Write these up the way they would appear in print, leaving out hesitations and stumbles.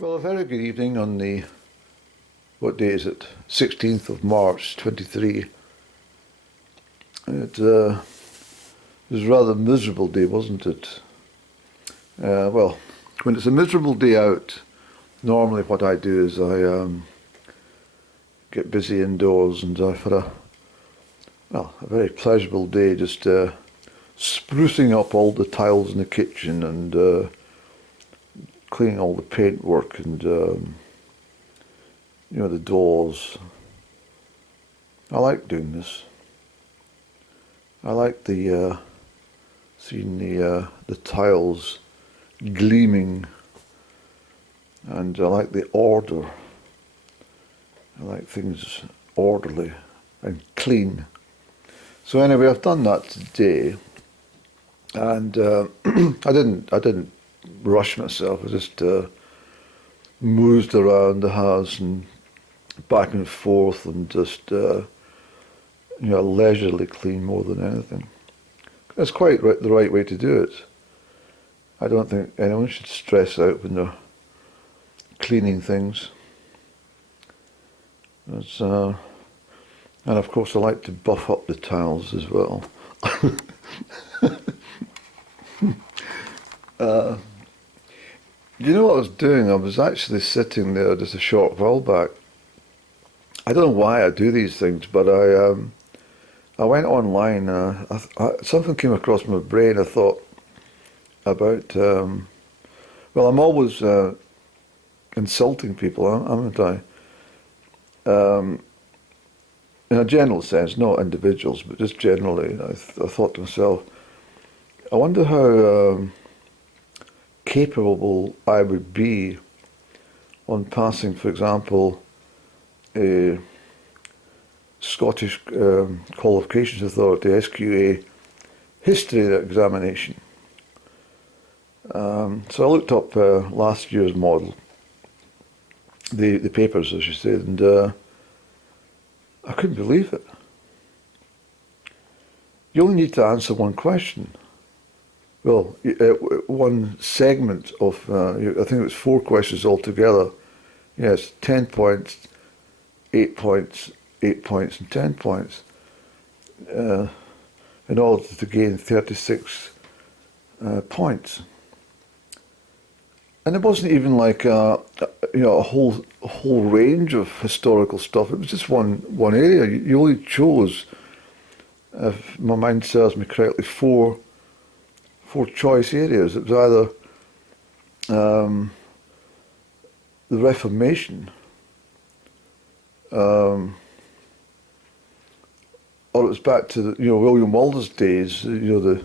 Well, a very good evening on the, what day is it? 16th of March, 23. It was a rather miserable day, wasn't it? Well, when it's a miserable day out, normally what I do is I get busy indoors, and I've had a very pleasurable day just sprucing up all the tiles in the kitchen and cleaning all the paintwork and the doors. I like doing this. I like the seeing the tiles gleaming, and I like the order. I like things orderly and clean. So anyway, I've done that today, and I didn't rush myself. I just moved around the house and back and forth, and just leisurely clean more than anything. That's quite the right way to do it. I don't think anyone should stress out when they're cleaning things. And of course I like to buff up the tiles as well. You know what I was doing? I was actually sitting there just a short while back. I don't know why I do these things, but I went online. Something came across my brain. I thought about. Well, I'm always insulting people, aren't I? In a general sense, not individuals, but just generally. I thought to myself, I wonder how capable I would be on passing, for example, a Scottish Qualifications Authority, SQA, history examination. So I looked up last year's model, the papers, as you said, and I couldn't believe it. You only need to answer one question. Well, one segment of, I think it was 4 questions altogether. Yes, 10 points, 8 points, 8 points, and 10 points. In order to gain 36 points. And it wasn't even like a whole range of historical stuff. It was just one area. You only chose, if my mind serves me correctly, four choice areas. It was either the Reformation, or it was back to William Walder's days. The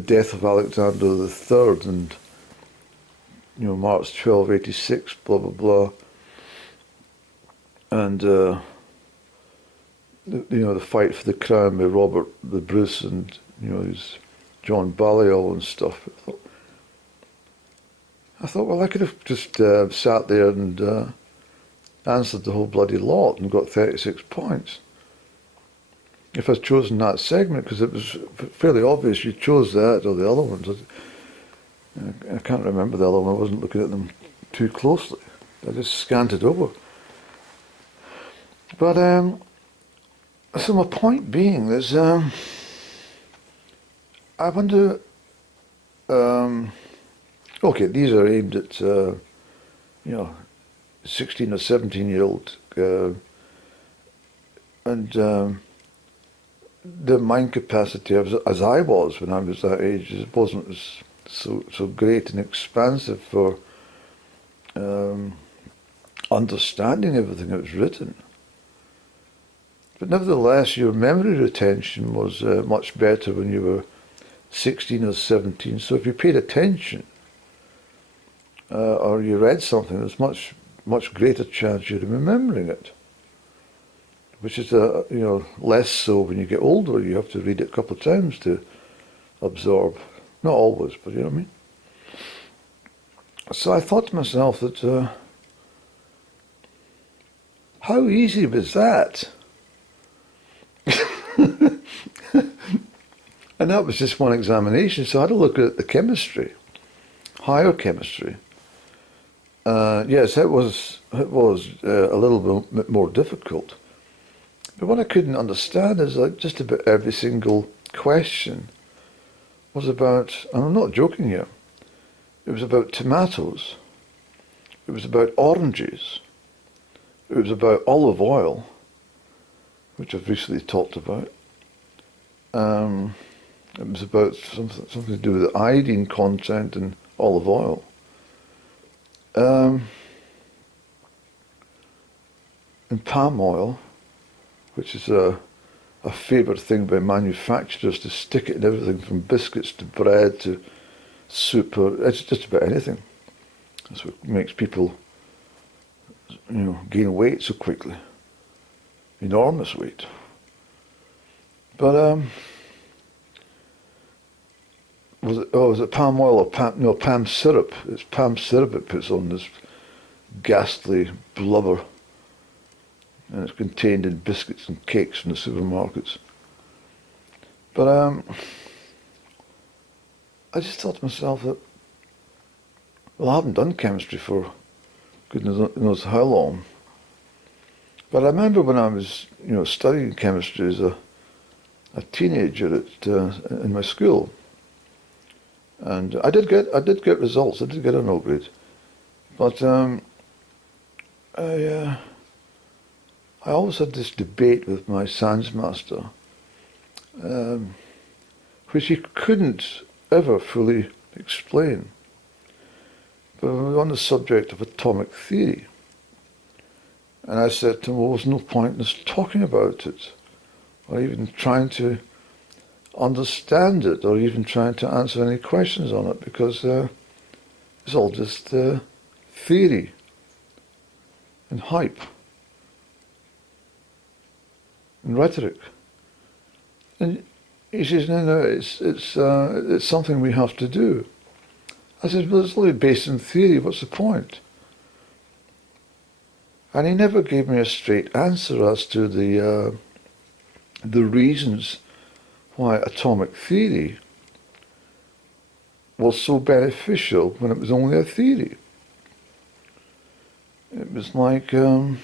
death of Alexander the Third, and March 1286, blah blah blah, and the fight for the crown by Robert the Bruce and his John Balliol and stuff. I thought, well, I could have just sat there and answered the whole bloody lot and got 36 points. If I'd chosen that segment, because it was fairly obvious you chose that or the other ones. I can't remember the other one. I wasn't looking at them too closely. I just scanned it over. But so my point being is, I wonder. Okay, these are aimed at 16 or 17-year-old, and their mind capacity, as I was when I was that age, it wasn't so great and expansive for understanding everything that was written. But nevertheless, your memory retention was much better when you were 16 or 17. So if you paid attention or you read something, there's much greater chance you're remembering it. Which is less so when you get older. You have to read it a couple of times to absorb. Not always, but you know what I mean. So I thought to myself that how easy was that? And that was just one examination. So I had to look at the chemistry, higher chemistry, Yes, it was a little bit more difficult. But what I couldn't understand is like just about every single question was about, and I'm not joking here, it was about tomatoes, it was about oranges, it was about olive oil, which I've recently talked about. It was about something to do with the iodine content in olive oil. And palm oil, which is a favourite thing by manufacturers to stick it in everything from biscuits to bread to soup, or it's just about anything. That's what makes people, gain weight so quickly. Enormous weight. But was it palm oil or palm syrup? It's palm syrup it puts on this ghastly blubber, and it's contained in biscuits and cakes from the supermarkets. But I just thought to myself that, well, I haven't done chemistry for goodness knows how long. But I remember when I was, studying chemistry as a teenager in my school, and I did get results. I did get an O grade, but I always had this debate with my science master, which he couldn't ever fully explain. But we were on the subject of atomic theory. And I said to him, well, there's no point in us talking about it, or even trying to understand it, or even trying to answer any questions on it, because it's all just theory and hype and rhetoric. And he says, no, it's something we have to do. I said, well, it's only based in theory, what's the point? And he never gave me a straight answer as to the reasons why atomic theory was so beneficial when it was only a theory. It was like, let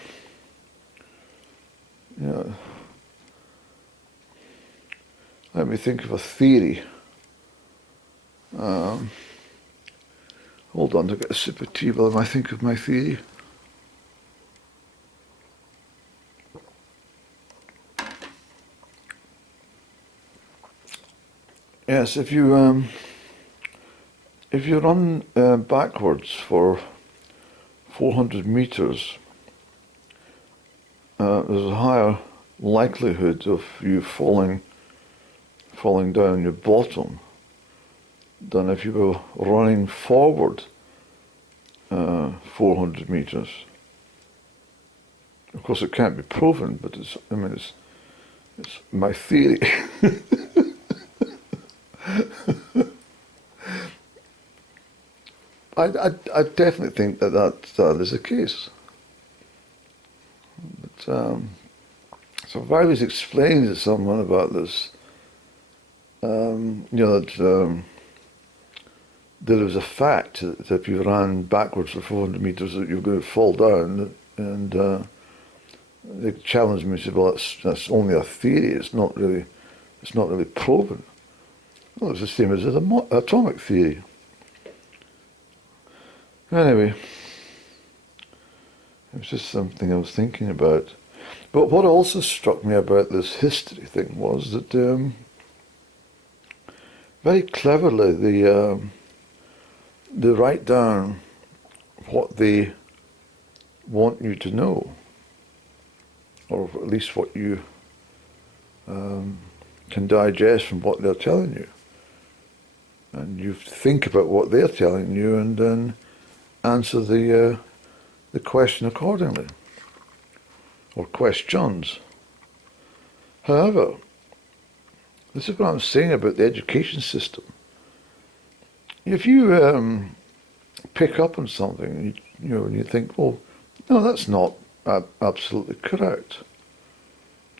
me think of a theory. Hold on, to get a sip of tea while I think of my theory. Yes, if you run backwards for 400 meters, there's a higher likelihood of you falling down your bottom than if you were running forward 400 meters. Of course, it can't be proven, but it's my theory. I definitely think that is the case. But so if I was explaining to someone about this, that there was a fact that if you ran backwards for 400 meters that you were going to fall down, and they challenged me and said, well, that's only a theory. It's not really proven. Well, it's the same as atomic theory. Anyway, it was just something I was thinking about. But what also struck me about this history thing was that very cleverly they write down what they want you to know, or at least what you can digest from what they're telling you. And you think about what they're telling you and then answer the question accordingly, or questions. However, this is what I'm saying about the education system. If you pick up on something, and you think, well, no, that's not absolutely correct.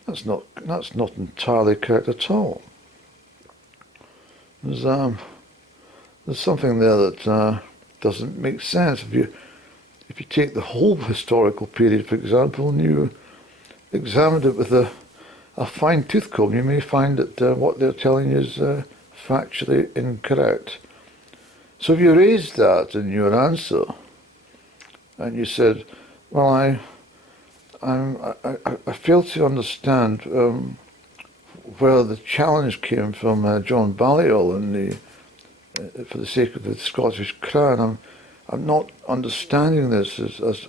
That's not entirely correct at all. There's something there that doesn't make sense. if you take the whole historical period, for example, and you examined it with a fine tooth comb, you may find that what they're telling you is factually incorrect. So if you raised that in your answer, and you said, well, I fail to understand where the challenge came from John Balliol and for the sake of the Scottish Crown. I'm not understanding this as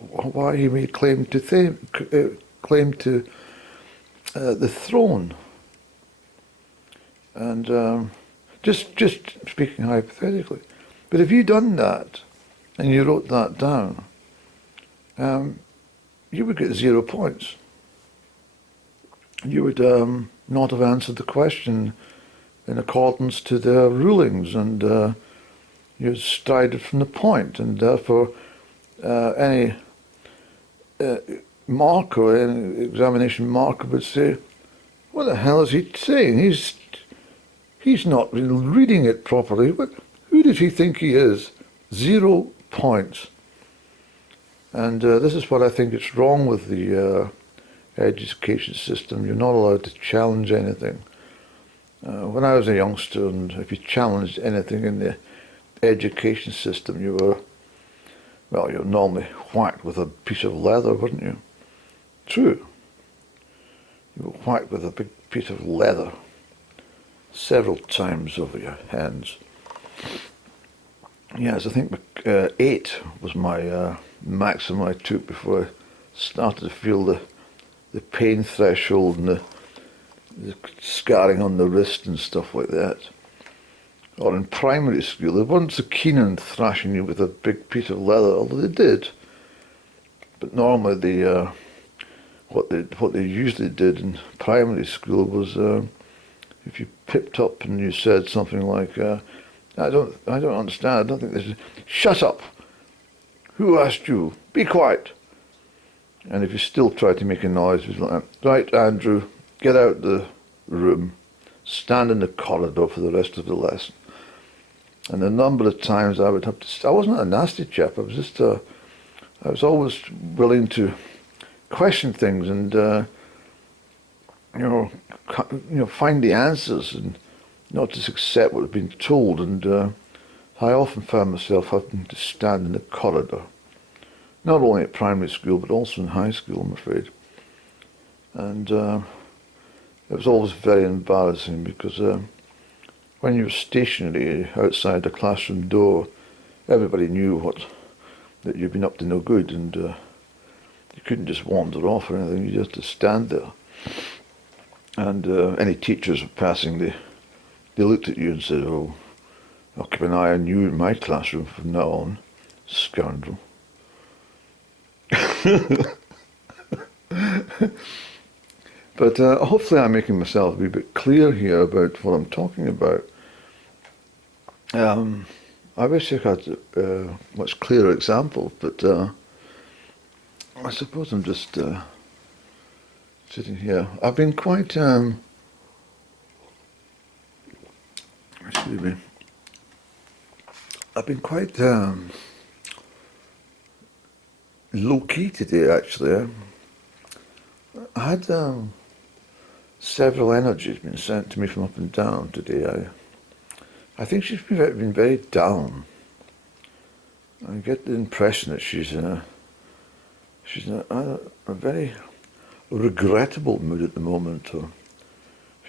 why he made claim to the throne. And just speaking hypothetically, but if you'd done that and you wrote that down, you would get 0 points. You would not have answered the question in accordance to their rulings, and you strided from the point, and therefore any marker, any examination marker would say, what the hell is he saying? He's not reading it properly. Who does he think he is? 0 points. And this is what I think is wrong with the education system. You're not allowed to challenge anything. When I was a youngster, and if you challenged anything in the education system, you were normally whacked with a piece of leather, weren't you? True. You were whacked with a big piece of leather several times over your hands. Yes, I think 8 was my maximum I took before I started to feel the pain threshold and the scarring on the wrist and stuff like that. Or in primary school, they weren't so keen on thrashing you with a big piece of leather, although they did. But normally what they usually did in primary school was if you pipped up and you said something like, I don't understand, I don't think this is, shut up! Who asked you? Be quiet! And if you still try to make a noise, it was like, right, Andrew, get out the room, stand in the corridor for the rest of the lesson. And the number of times I would have to, I wasn't a nasty chap, I was just, I was always willing to question things and, find the answers and not just accept what had been told. And I often found myself having to stand in the corridor, not only at primary school, but also in high school, I'm afraid. And it was always very embarrassing because when you were stationary outside the classroom door, everybody knew that you'd been up to no good, and you couldn't just wander off or anything, you just had to stand there. And any teachers passing, they looked at you and said, oh, I'll keep an eye on you in my classroom from now on, scoundrel. But hopefully I'm making myself a wee bit clear here about what I'm talking about. I wish I had a much clearer example, but I suppose I'm just sitting here. I've been quite, excuse me, I've been quite low-key today, actually. I had several energies been sent to me from up and down today. I think she's been very down. I get the impression that she's in a very regrettable mood at the moment, or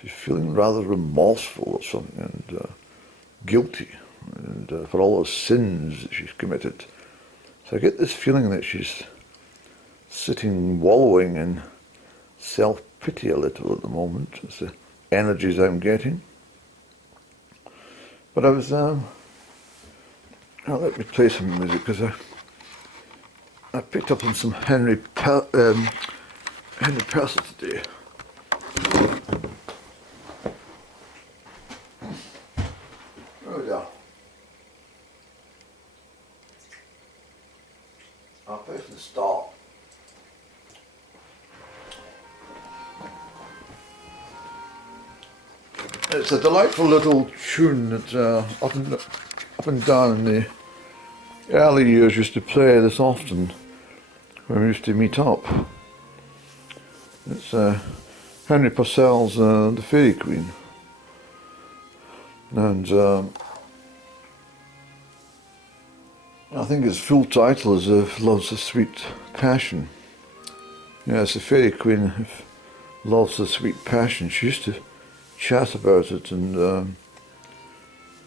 she's feeling rather remorseful or something, and guilty, and for all the sins that she's committed. So I get this feeling that she's sitting wallowing in self-pity a little at the moment. It's the energies I'm getting. But I was, let me play some music, because I picked up on some Henry Purcell today. Oh yeah. I'll play from the start. It's a delightful little tune that's up and down in the early years used to play this often when we used to meet up. It's Henry Purcell's The Fairy Queen. And I think its full title is Love's a Sweet Passion. Yes, the Fairy Queen loves a sweet passion. She used to chat about it, and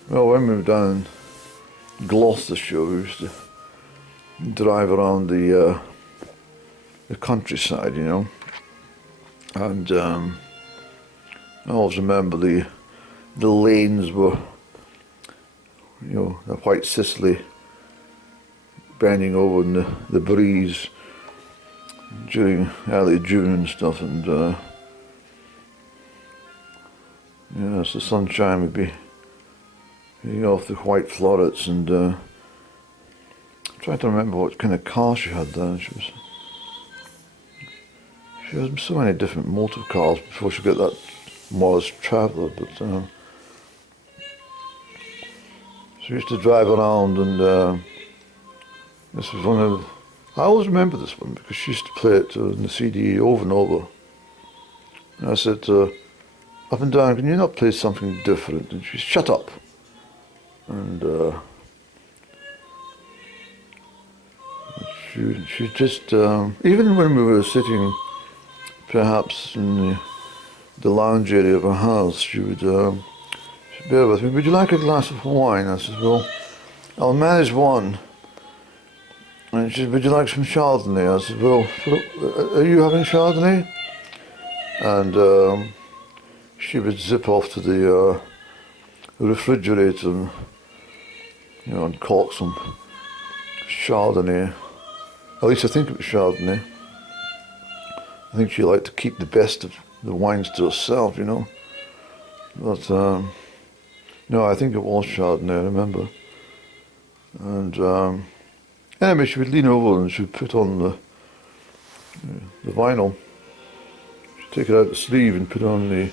well, when we were down in Gloucestershire, we used to drive around the countryside, you know, and I always remember the lanes were, you know, the white Sicily bending over in the breeze during early June and stuff, and yes, the sunshine would be hitting off the white florets, and I'm trying to remember what kind of car she had then. She had so many different motor cars before she got that Morris Traveller, but she used to drive around, and this was one of, I always remember this one because she used to play it on the CD over and over. And I said to her, up and down, can you not play something different? And she said, shut up. And she just, even when we were sitting perhaps in the lounge area of her house, she would she'd bear with me, would you like a glass of wine? I said, well, I'll manage one. And she said, would you like some Chardonnay? I said, well, are you having Chardonnay? And she would zip off to the refrigerator and, you know, uncork some Chardonnay. At least I think it was Chardonnay. I think she liked to keep the best of the wines to herself, you know. But, no, I think it was Chardonnay, I remember. And, anyway, she would lean over and she would put on the vinyl. She'd take it out the sleeve and put on the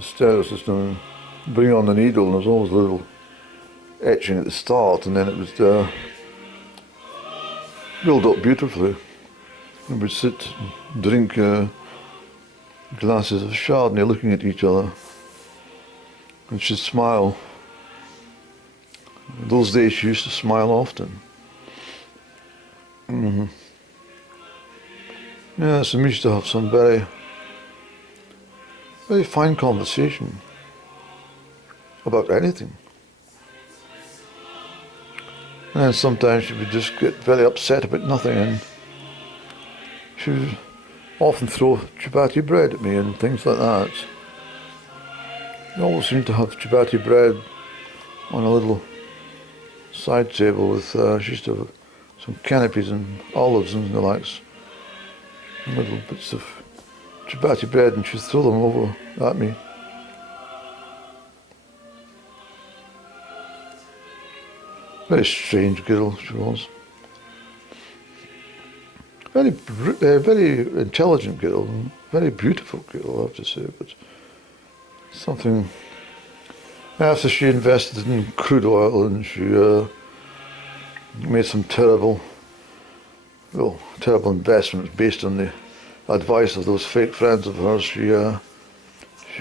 stereo system and bring on the needle, and there was always a little etching at the start, and then it was built up beautifully. And we'd sit and drink glasses of Chardonnay looking at each other, and she'd smile. In those days she used to smile often. Mm-hmm. Yeah, so we used to have some very, very fine conversation about anything. And sometimes she would just get very upset about nothing, and she would often throw chapati bread at me and things like that. She always seemed to have chapati bread on a little side table with, she used to have some canopies and olives and the likes, little bits of chapati bread, and she'd throw them over at me. Very strange girl she was. Very intelligent girl, very beautiful girl, I have to say, but something, after she invested in crude oil and she made some terrible investments based on the advice of those fake friends of hers, she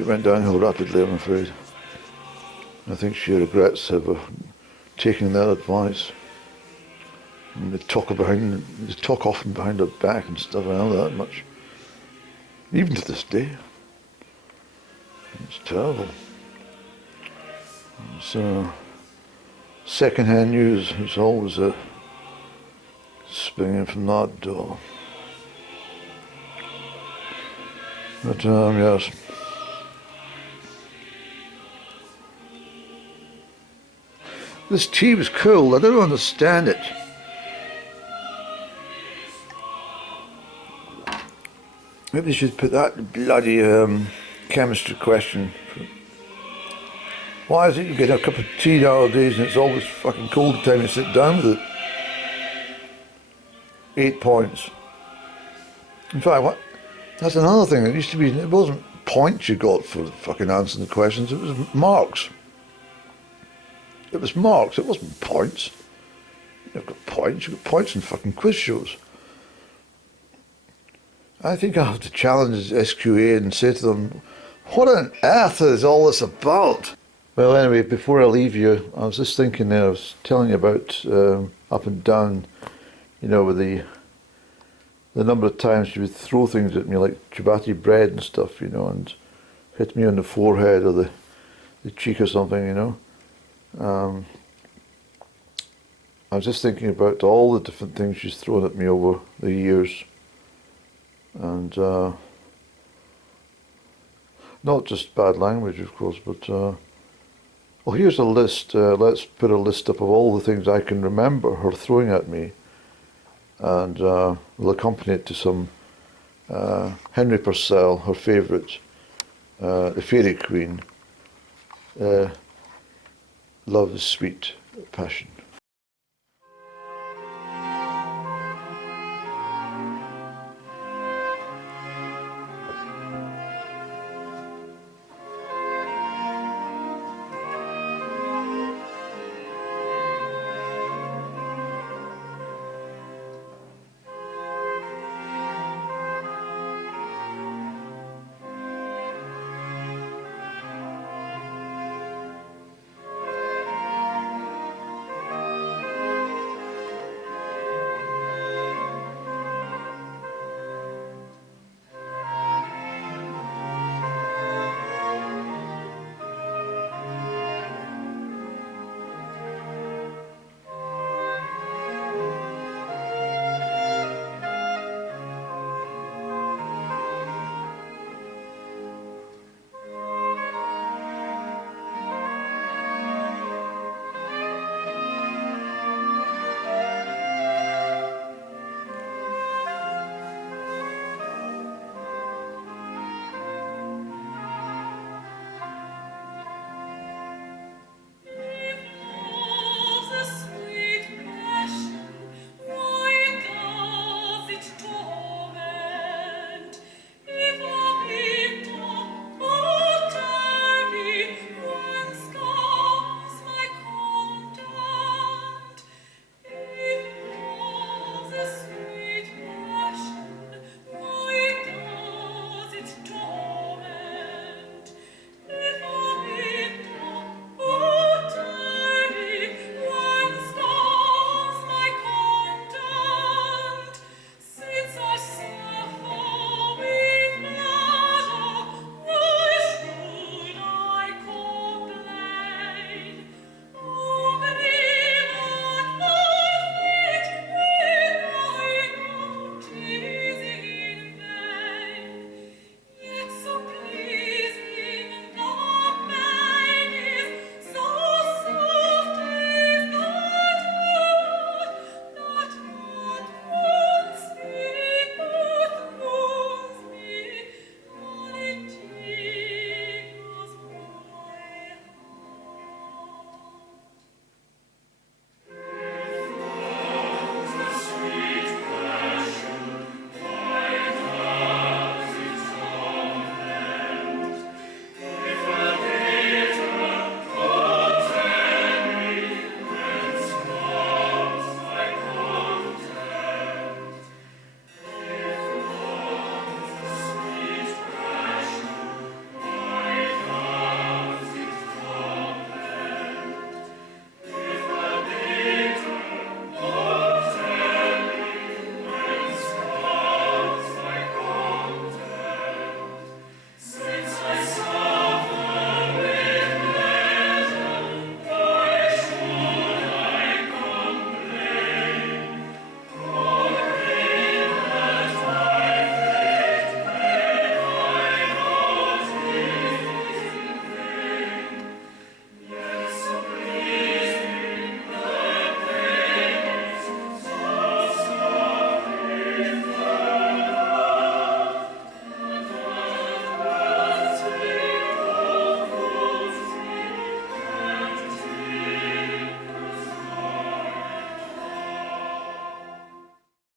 went downhill rapidly, I'm afraid. I think she regrets ever taking that advice. And they talk often behind her back and stuff. I know that much. Even to this day. It's terrible. So, second-hand news is always springing from that door. But, yes. This tea was cool. I don't understand it. Maybe they should put that bloody chemistry question. Why is it you get a cup of tea nowadays and it's always fucking cold the time you sit down with it? 8 points. In fact, that's another thing. It used to be, it wasn't points you got for fucking answering the questions, it was marks. It was marks, it wasn't points. You've got points in fucking quiz shows. I think I have to challenge SQA and say to them, what on earth is all this about? Well, anyway, before I leave you, I was just thinking there, I was telling you about up and down, you know, with the number of times you would throw things at me like chapati bread and stuff, you know, and hit me on the forehead or the cheek or something, you know. I was just thinking about all the different things she's thrown at me over the years. And not just bad language, of course, but well, here's a list. Let's put a list up of all the things I can remember her throwing at me, and we'll accompany it to some Henry Purcell, her favourite, the Fairy Queen. Love is sweet passion.